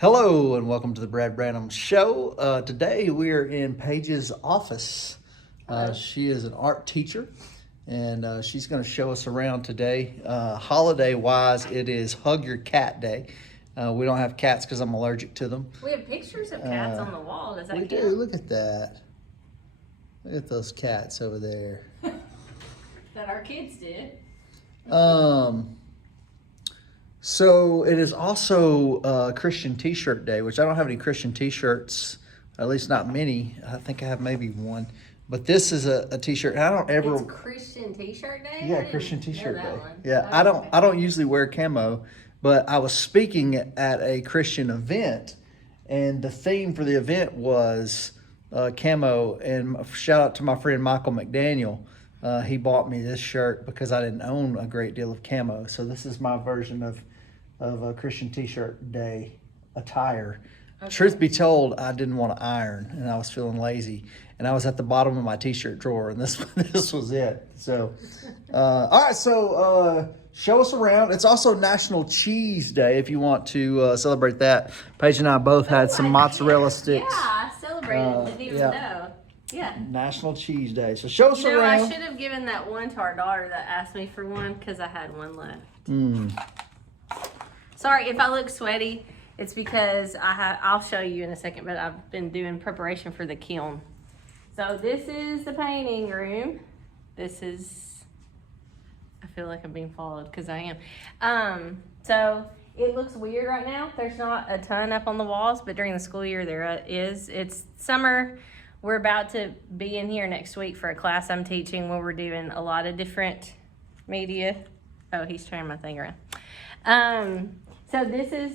Hello and welcome to the Brad Branham Show. Today we are in Paige's office. She is an art teacher and she's going to show us around today. Holiday wise, it is Hug Your Cat Day. We don't have cats because I'm allergic to them. We have pictures of cats on the wall. Does that count? We do. Look at that. Look at those cats over there. That our kids did. So it is also Christian T-shirt day, which I don't have any Christian T-shirts, at least not many. I think I have maybe one, but this is a T-shirt. And I don't ever. It's Christian T-shirt day. Yeah, Christian T-shirt day. One. Yeah, I don't usually wear camo, but I was speaking at a Christian event, and the theme for the event was camo. And shout out to my friend Michael McDaniel. He bought me this shirt because I didn't own a great deal of camo. So this is my version of a Christian T-shirt day attire. Okay. Truth be told, I didn't want to iron and I was feeling lazy. And I was at the bottom of my T-shirt drawer and this was it. So, all right, so show us around. It's also National Cheese Day if you want to celebrate that. Paige and I both had some mozzarella sticks. Yeah, I celebrated. Didn't even know. Yeah. National Cheese Day. So show us around. I should have given that one to our daughter that asked me for one because I had one left. Sorry if I look sweaty. It's because I'll show you in a second, but I've been doing preparation for the kiln. So this is the painting room. This is, I feel like I'm being followed because I am. So it looks weird right now. There's not a ton up on the walls, but during the school year there is. It's summer. We're about to be in here next week for a class I'm teaching where we're doing a lot of different media. Oh, he's turning my thing around. So this is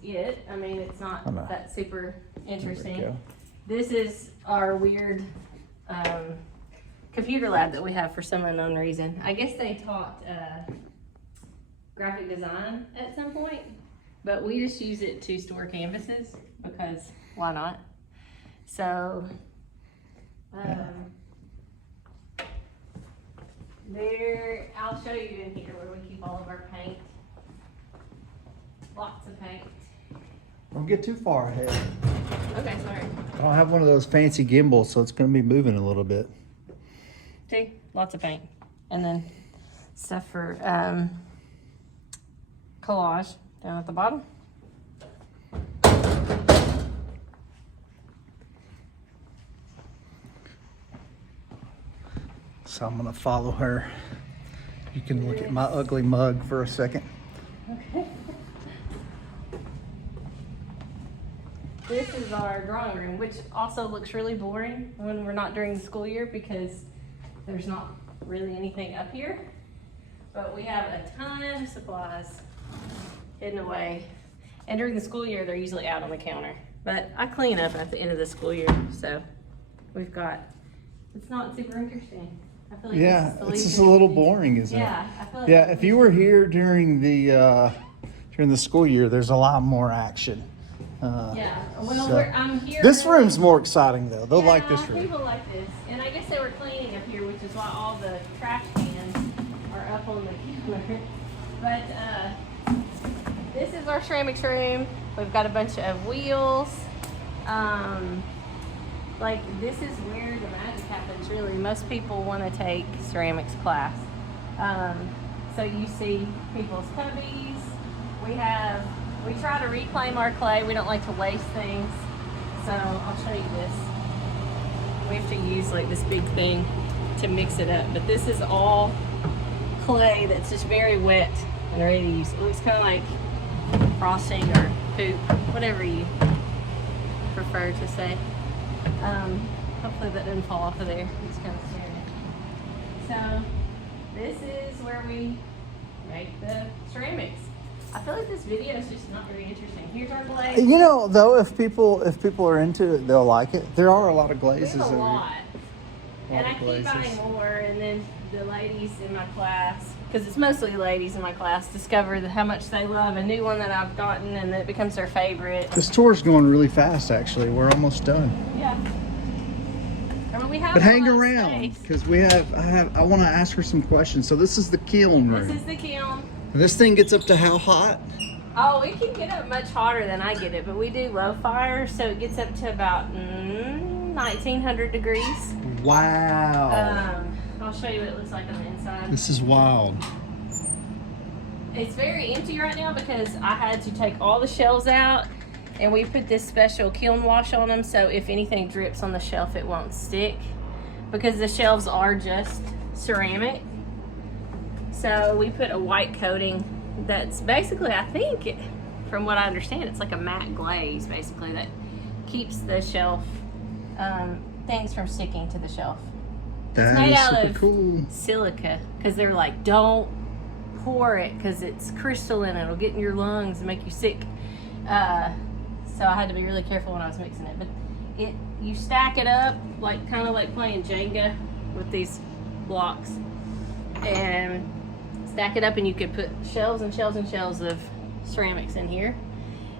it. I mean, it's not that super interesting. This is our weird computer lab that we have for some unknown reason. I guess they taught graphic design at some point, but we just use it to store canvases because why not? So, there, I'll show you in here where we keep all of our paint. Lots of paint. Don't get too far ahead. Okay, sorry. I don't have one of those fancy gimbals, so it's going to be moving a little bit. See, lots of paint. And then stuff for collage down at the bottom. So I'm gonna follow her. You can look at my ugly mug for a second. Okay. This is our drawing room, which also looks really boring when we're not during the school year because there's not really anything up here. But we have a ton of supplies hidden away. And during the school year, they're usually out on the counter. But I clean up at the end of the school year, so we've got, it's not super interesting. I feel like it's just a little boring, isn't it? Yeah, I feel like if you were here during the school year, there's a lot more action. I'm here. This room's more exciting though. They'll like this room. People like this, and I guess they were cleaning up here, which is why all the trash cans are up on the counter. But this is our ceramics room. We've got a bunch of wheels. Like, this is where the magic happens, really. Most people want to take ceramics class. So you see people's cubbies. We try to reclaim our clay. We don't like to waste things. So I'll show you this. We have to use like this big thing to mix it up. But this is all clay that's just very wet and ready to use. It looks kind of like frosting or poop, whatever you prefer to say. Hopefully that didn't fall off of there. It's kind of scary. So this is where we make the ceramics. I feel like this video is just not very interesting. Here's our glaze. You know, though, if people are into it, they'll like it. There are a lot of glazes. There's a lot. And I keep buying more, and then the ladies in my class, because it's mostly ladies in my class, discover how much they love a new one that I've gotten, and it becomes their favorite. This tour's going really fast, actually. We're almost done. Yeah. I mean, we have but hang around, because I want to ask her some questions. So this is the kiln room. This is the kiln. And this thing gets up to how hot? Oh, it can get up much hotter than I get it, but we do low fire, so it gets up to about 1900 degrees. Wow. I'll show you what it looks like on the inside. This is wild. It's very empty right now because I had to take all the shelves out, and we put this special kiln wash on them, so if anything drips on the shelf, it won't stick, because the shelves are just ceramic. So we put a white coating that's basically, I think, from what I understand, it's like a matte glaze, basically, that keeps the shelf, things from sticking to the shelf. It's made out of silica, because they're like, don't pour it because it's crystalline, it'll get in your lungs and make you sick. So I had to be really careful when I was mixing it. But you stack it up like kind of like playing Jenga with these blocks, and stack it up, and you could put shelves and shelves and shelves of ceramics in here.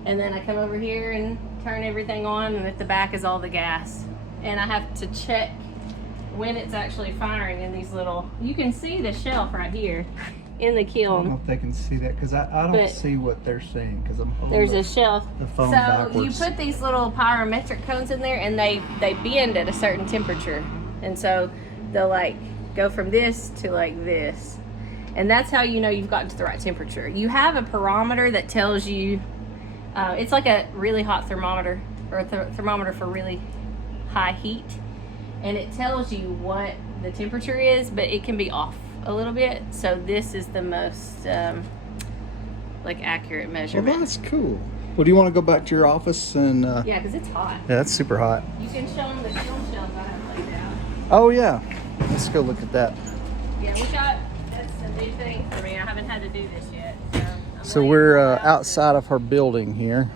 And then I come over here and turn everything on, and at the back is all the gas. And I have to check when it's actually firing in these little, you can see the shelf right here in the kiln. I don't know if they can see that, because I don't see what they're seeing, because I'm holding there's a shelf. the phone so backwards. You put these little pyrometric cones in there, and they bend at a certain temperature, and so they'll like go from this to like this, and that's how you know you've gotten to the right temperature. You have a pyrometer that tells you, it's like a really hot thermometer, or a thermometer for really high heat, and it tells you what the temperature is, but it can be off a little bit. So this is the most like accurate measurement. Well, that's cool. Well, do you want to go back to your office and? Yeah, because it's hot. Yeah, it's super hot. You can show them the kiln shelves I have laid out. Oh yeah, let's go look at that. Yeah, that's a new thing for me. I haven't had to do this yet. So we're outside of her building here.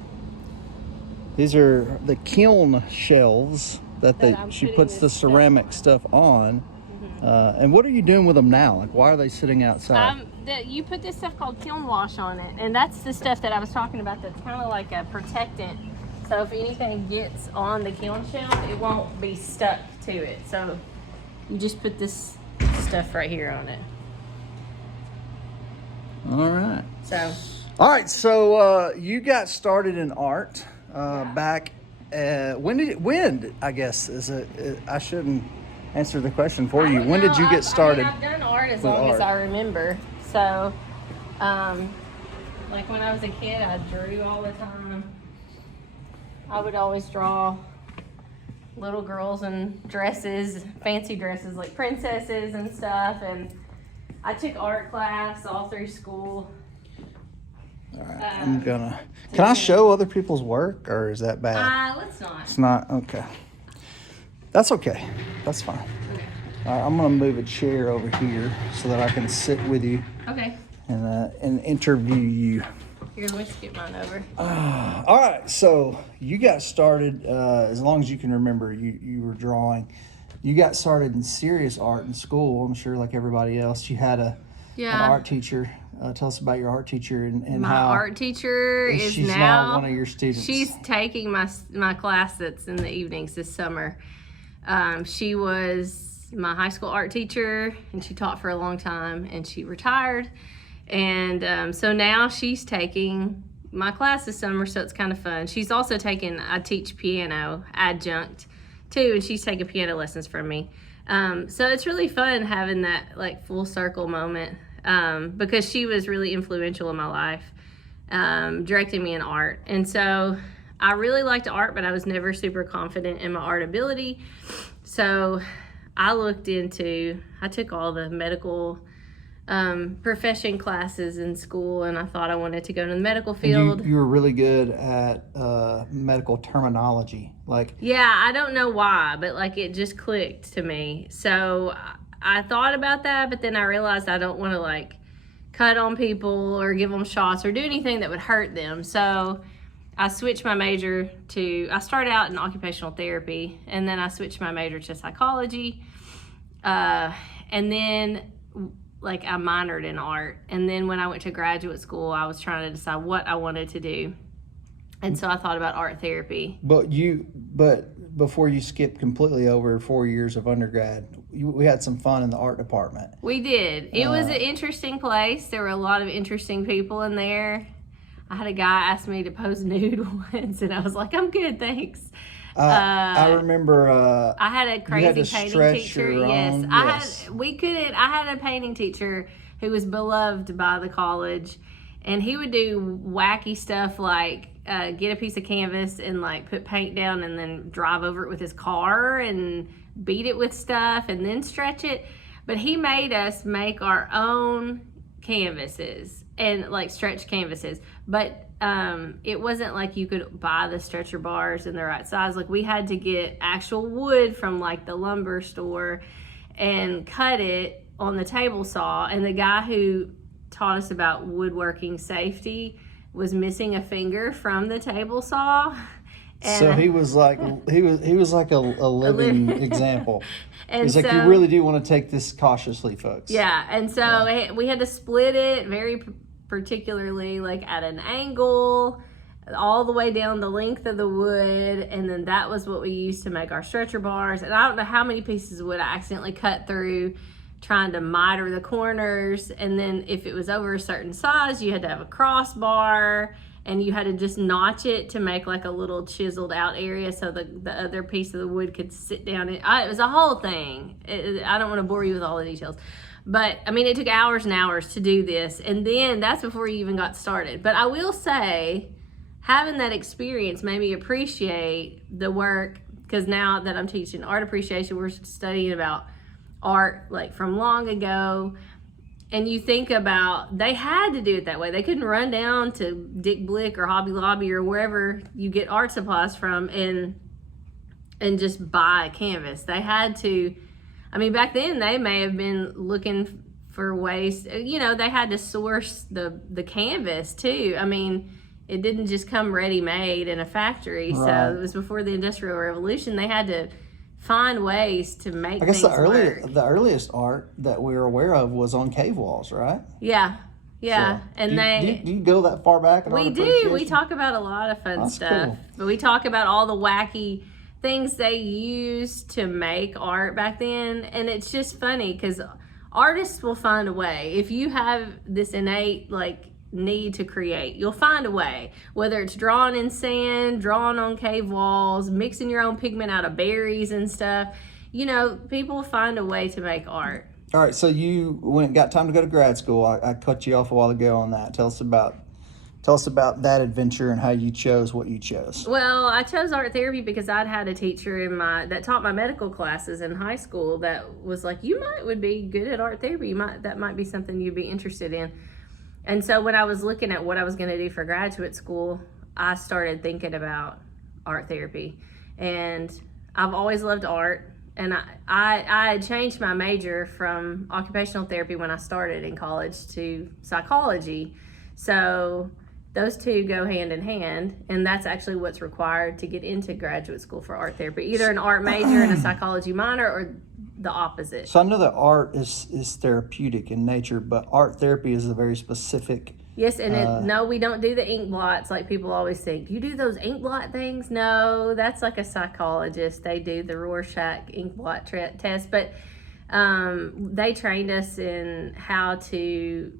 These are the kiln shelves that she puts the ceramic stuff on. And what are you doing with them now? Like, why are they sitting outside? You put this stuff called kiln wash on it, and that's the stuff that I was talking about that's kind of like a protectant. So if anything gets on the kiln shelf, it won't be stuck to it. So you just put this stuff right here on it. All right. So you got started in art back. When I guess is it? I shouldn't answer the question for you. When did you get started? I've done art as long as I remember. So, like when I was a kid, I drew all the time. I would always draw little girls in dresses, fancy dresses like princesses and stuff. And I took art class all through school. All right, can I show other people's work, or is that bad? Let's not. It's not, okay. That's okay. That's fine. Okay. All right, I'm gonna move a chair over here so that I can sit with you. Okay. And interview you. Here, let me just get mine over. All right, so you got started, as long as you can remember, you were drawing. You got started in serious art in school, I'm sure, like everybody else. You had an art teacher. Tell us about your art teacher and my how art teacher is she's now one of your students. She's taking my class that's in the evenings this summer. She was my high school art teacher, and she taught for a long time, and she retired. And so now she's taking my class this summer, so it's kind of fun. She's also I teach piano adjunct too, and she's taking piano lessons from me. So it's really fun having that like full circle moment, because she was really influential in my life, directing me in art. And so I really liked art, but I was never super confident in my art ability. So I took all the medical profession classes in school, and I thought I wanted to go to the medical field. You were really good at medical terminology, like. Yeah, I don't know why, but like it just clicked to me. So I thought about that, but then I realized I don't want to like cut on people or give them shots or do anything that would hurt them. So I switched my major I started out in occupational therapy, and then I switched my major to psychology. And then like I minored in art. And then when I went to graduate school, I was trying to decide what I wanted to do. And so I thought about art therapy. But before you skipped completely over 4 years of undergrad, we had some fun in the art department. We did. It was an interesting place. There were a lot of interesting people in there. I had a guy ask me to pose nude once, and I was like, I'm good, thanks. I remember. I had a you crazy had to painting stretch teacher. your Yes, own- I yes. had. We couldn't. I had a painting teacher who was beloved by the college, and he would do wacky stuff like get a piece of canvas and like put paint down, and then drive over it with his car and beat it with stuff, and then stretch it. But he made us make our own canvases and like stretch canvases, but it wasn't like you could buy the stretcher bars in the right size. Like we had to get actual wood from like the lumber store and cut it on the table saw. And the guy who taught us about woodworking safety was missing a finger from the table saw. And So he was like a living example. And He's like, so, you really do want to take this cautiously, folks. yeah, and so we had to split it very particularly, like at an angle, all the way down the length of the wood, and then that was what we used to make our stretcher bars. And I don't know how many pieces of wood I accidentally cut through trying to miter the corners. And then if it was over a certain size, you had to have a crossbar, and you had to just notch it to make like a little chiseled out area so the other piece of the wood could sit down. It was a whole thing. I don't want to bore you with all the details. But, I mean, it took hours and hours to do this. And then that's before you even got started. But I will say, having that experience made me appreciate the work, because now that I'm teaching art appreciation, we're studying about art like from long ago. And you think about, they had to do it that way. They couldn't run down to Dick Blick or Hobby Lobby or wherever you get art supplies from and just buy a canvas. They had to, I mean, back then they may have been looking for ways, you know, they had to source the canvas too. I mean, it didn't just come ready-made in a factory. Right. So it was before the Industrial Revolution. They had to find ways to make I guess things work. the earliest art that we were aware of was on cave walls, right? Yeah. Yeah. So, And do you go that far back? In we art do. We appreciation? talk about a lot of fun That's stuff. cool. But we talk about all the wacky things they used to make art back then. And it's just funny because artists will find a way. If you have this innate like need to create, you'll find a way, whether it's drawing in sand, drawing on cave walls, mixing your own pigment out of berries and stuff. You know, people find a way to make art. All right, so when it got time to go to grad school, I cut you off a while ago on that. Tell us about that adventure and how you chose what you chose. Well, I chose art therapy because I'd had a teacher that taught my medical classes in high school that was like, you would be good at art therapy. That might be something you'd be interested in. And so when I was looking at what I was going to do for graduate school, I started thinking about art therapy. And I've always loved art. And I had changed my major from occupational therapy when I started in college to psychology. So those two go hand in hand. And that's actually what's required to get into graduate school for art therapy. Either an art major and a psychology minor, or the opposite. So I know that art is therapeutic in nature, but art therapy is a very specific. Yes, and no, we don't do the ink blots like people always think. You do those ink blot things? No, that's like a psychologist. They do the Rorschach ink blot test, but they trained us in how to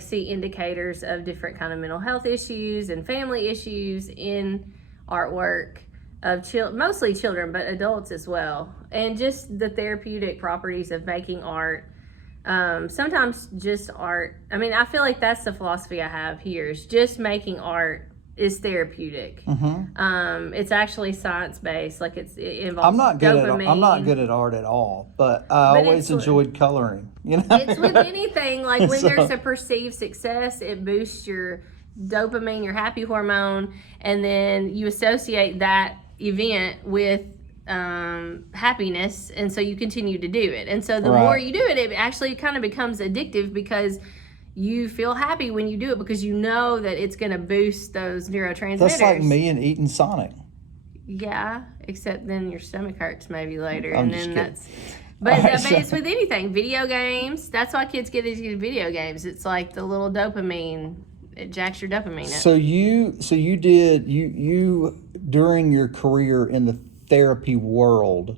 see indicators of different kind of mental health issues and family issues in artwork of mostly children, but adults as well, and just the therapeutic properties of making art. Sometimes just art. I mean, I feel like that's the philosophy I have here, is just making art is therapeutic. Mm-hmm. It's actually science-based. Like it involves I'm not good at art at all, but I always enjoyed coloring. You know, it's with anything. Like when So- there's a perceived success, it boosts your dopamine, your happy hormone, and then you associate that event with happiness, and so you continue to do it. And so the Right. more you do it, it actually kind of becomes addictive because you feel happy when you do it because you know that it's going to boost those neurotransmitters. that's like me and eating Sonic. Yeah, except then your stomach hurts maybe later, I'm and just then kidding. that's. But, All right, but it's so- with anything. Video games. That's why kids get into video games. It's like the little dopamine. It jacks your dopamine up. So you during your career in the therapy world,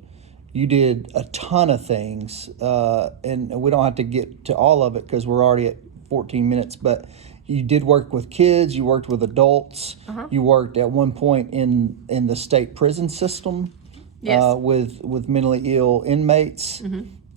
you did a ton of things, and we don't have to get to all of it because we're already at 14 minutes. But you did work with kids, you worked with adults, you worked at one point in the state prison system. Yes. With mentally ill inmates.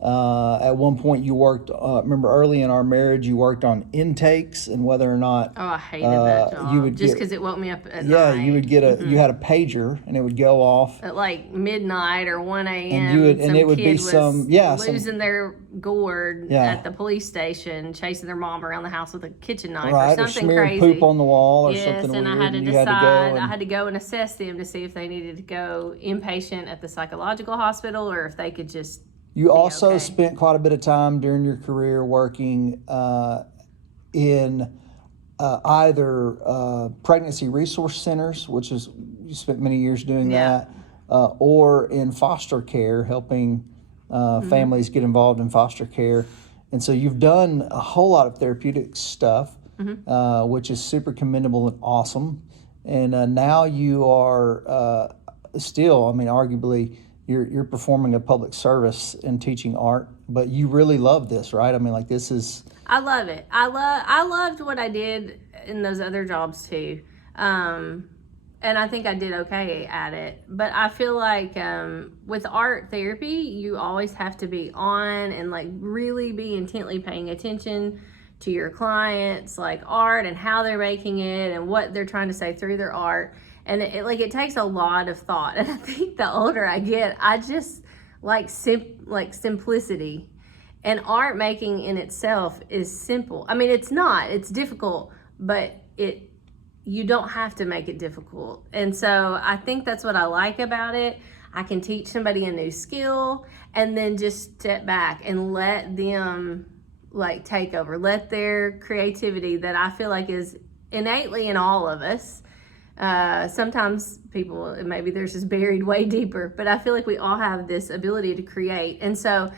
At one point, you worked. Remember, early in our marriage, you worked on intakes and whether or not. Oh, I hated that job. You would just get- because it woke me up at Yeah, night. you would get you had a pager and it would go off. At like midnight or 1 a.m. And you would- and some it would be kid was some- yeah, some- losing their gourd Yeah. at the police station, chasing their mom around the house with a kitchen knife Right, or or something smearing crazy. poop on the wall or Yes, something and weird. I had to and decide. you had to go and, I had to go and assess them to see if they needed to go inpatient at the psychological hospital or if they could just. You also okay. spent quite a bit of time during your career working in either pregnancy resource centers, which is you spent many years doing Yeah. that, or in foster care, helping families get involved in foster care. And so you've done a whole lot of therapeutic stuff, which is super commendable and awesome. And now you are still, I mean, arguably, you're performing a public service and teaching art, but you really love this, right? I mean, like this is. I love it. I loved what I did in those other jobs too. And I think I did okay at it. But I feel like with art therapy, you always have to be on and like really be intently paying attention to your clients, like art and how they're making it and what they're trying to say through their art. And it takes a lot of thought. And I think the older I get, I just like simplicity. And art making in itself is simple. I mean, it's not. It's difficult, but you don't have to make it difficult. And so I think that's what I like about it. I can teach somebody a new skill and then just step back and let them like take over. Let their creativity that I feel like is innately in all of us. Sometimes people, maybe there's just buried way deeper, but I feel like we all have this ability to create. And so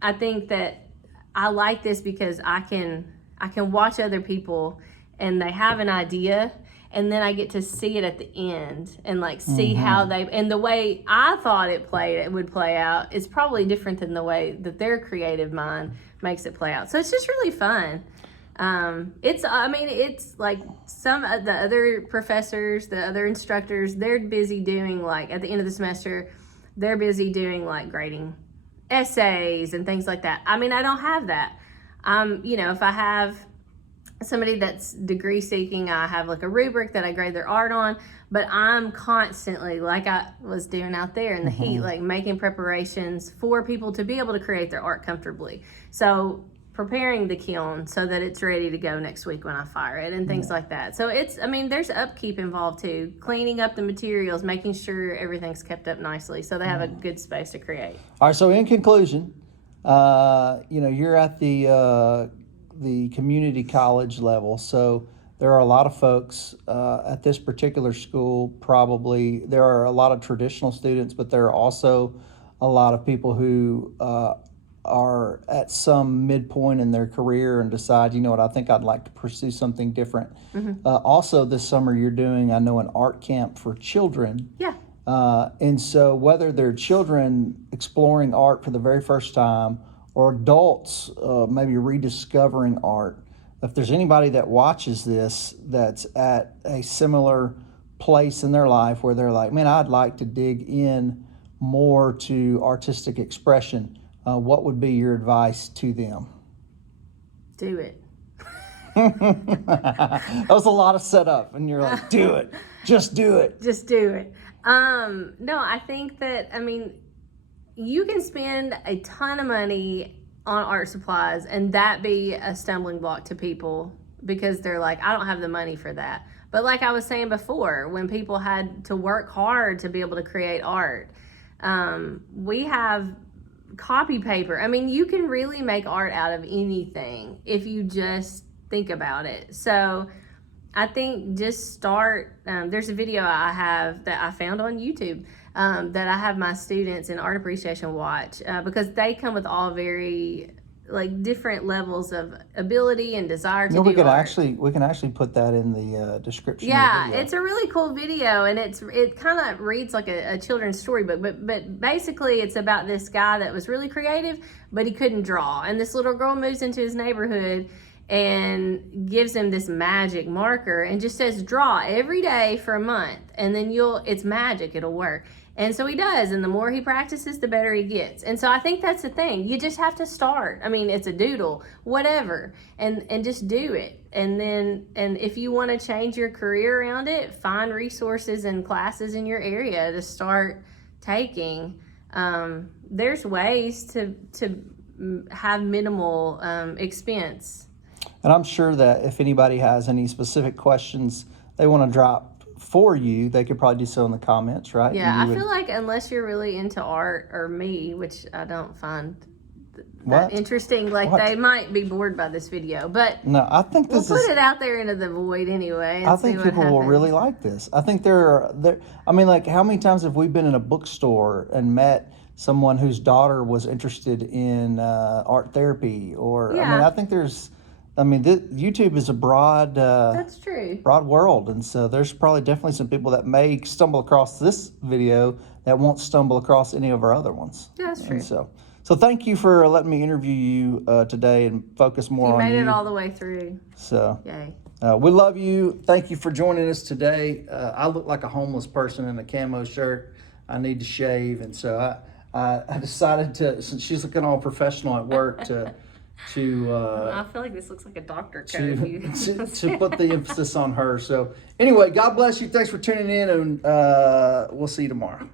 I think that I like this because I can watch other people and they have an idea and then I get to see it at the end and like see how they, and the way I thought it would play out is probably different than the way that their creative mind makes it play out. So it's just really fun. It's like some of the other professors, the other instructors, they're busy doing like at the end of the semester, they're busy doing like grading essays and things like that. I mean, I don't have that. If I have somebody that's degree seeking, I have like a rubric that I grade their art on, but I'm constantly, like I was doing out there in the heat, like making preparations for people to be able to create their art comfortably. So preparing the kiln so that it's ready to go next week when I fire it and things like that. So there's upkeep involved too, cleaning up the materials, making sure everything's kept up nicely so they have a good space to create. All right, so in conclusion, you're at the community college level, so there are a lot of folks at this particular school. Probably there are a lot of traditional students, but there are also a lot of people who are at some midpoint in their career and decide, I think I'd like to pursue something different. Also this summer you're doing, I know, an art camp for children. Yeah. And so whether they're children exploring art for the very first time or adults maybe rediscovering art, if there's anybody that watches this that's at a similar place in their life where they're like, man, I'd like to dig in more to artistic expression, what would be your advice to them? Do it. That was a lot of setup, and you're like, do it. Just do it. Just do it. No, I think that, you can spend a ton of money on art supplies and that be a stumbling block to people because they're like, I don't have the money for that. But like I was saying before, when people had to work hard to be able to create art, we have copy paper. You can really make art out of anything if you just think about it. So I think just start. There's a video I have that I found on YouTube that I have my students in art appreciation watch because they come with all very different levels of ability and desire to do we can art. actually put that in the description. Yeah, of the video. it's a really cool video, and it kind of reads like a children's storybook, but basically it's about this guy that was really creative, but he couldn't draw, and this little girl moves into his neighborhood, and gives him this magic marker and just says draw every day for a month, and then it's magic, it'll work. And so he does, and the more he practices, the better he gets. And so I think that's the thing. You just have to start. I mean, it's a doodle, whatever, and just do it. And if you want to change your career around it, find resources and classes in your area to start taking. There's ways to have minimal expense. And I'm sure that if anybody has any specific questions they want to drop for you, they could probably do so in the comments, right? Yeah, I feel like unless you're really into art or me, which I don't find that interesting, they might be bored by this video. But no, I think we'll put it out there into the void anyway. I think people will really like this. I think I mean, like, how many times have we been in a bookstore and met someone whose daughter was interested in art therapy? Or yeah. I mean, YouTube is a broad that's true. broad world, and so there's probably definitely some people that may stumble across this video that won't stumble across any of our other ones. That's true. And so thank you for letting me interview you today and focus more on you. You made it all the way through. So yay. We love you. Thank you for joining us today. I look like a homeless person in a camo shirt. I need to shave, and so I decided to, since she's looking all professional at work, to I feel like this looks like a doctor coat. to put the emphasis on her. So anyway, God bless you. Thanks for tuning in, and we'll see you tomorrow.